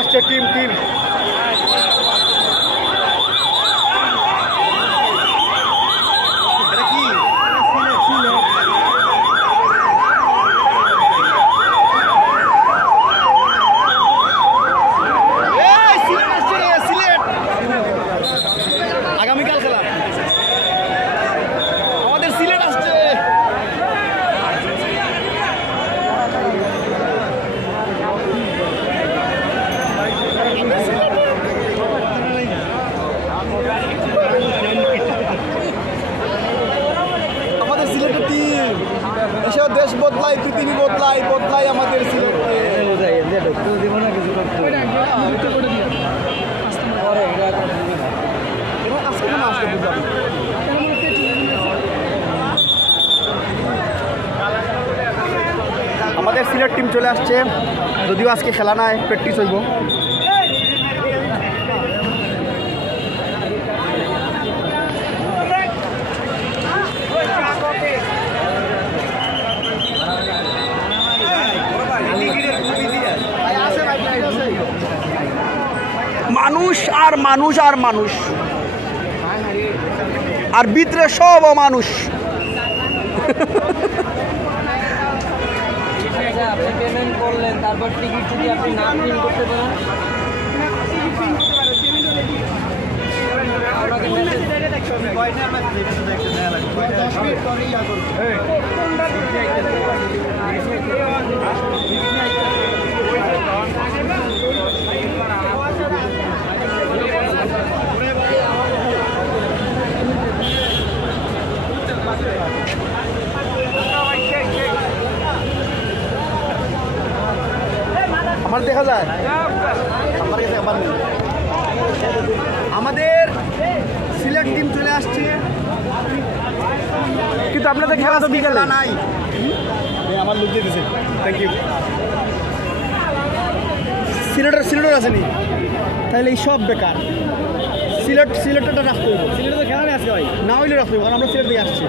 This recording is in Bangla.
আসছে টিম আগামীকাল খেলা আমাদের সিলেট আসছে। আমাদের সিলেটের টিম এসব দেশ বদলায়, পৃথিবী বদলায় আমাদের সিলেট। আমাদের সিলেট টিম চলে আসছে, যদিও আজকে খেলা নাই, প্র্যাকটিস হইব। মানুষ আর মানুষ আর মানুষ আর ভিতরে সব মানুষ। আপনি পেমেন্ট করলেন, তারপর টিকিট যদি আপনি না প্রিন্ট করতে পারেন আমার দেখা যায় আমাদের সিলেট টিম চলে আসছে, কিন্তু আপনাদের খেলা তো বিকেলে নাই। আমার লোক দিয়ে দিছে, থ্যাংক ইউ। সিলেটের আসেনি, তাহলে এই সব বেকার। সিলেটটা রাখতে হইব, সিলেটে তো খেলা নেই আজকে ভাই, না হইলে রাখতে হইব, কারণ আমরা সিলেট থেকে আসছি।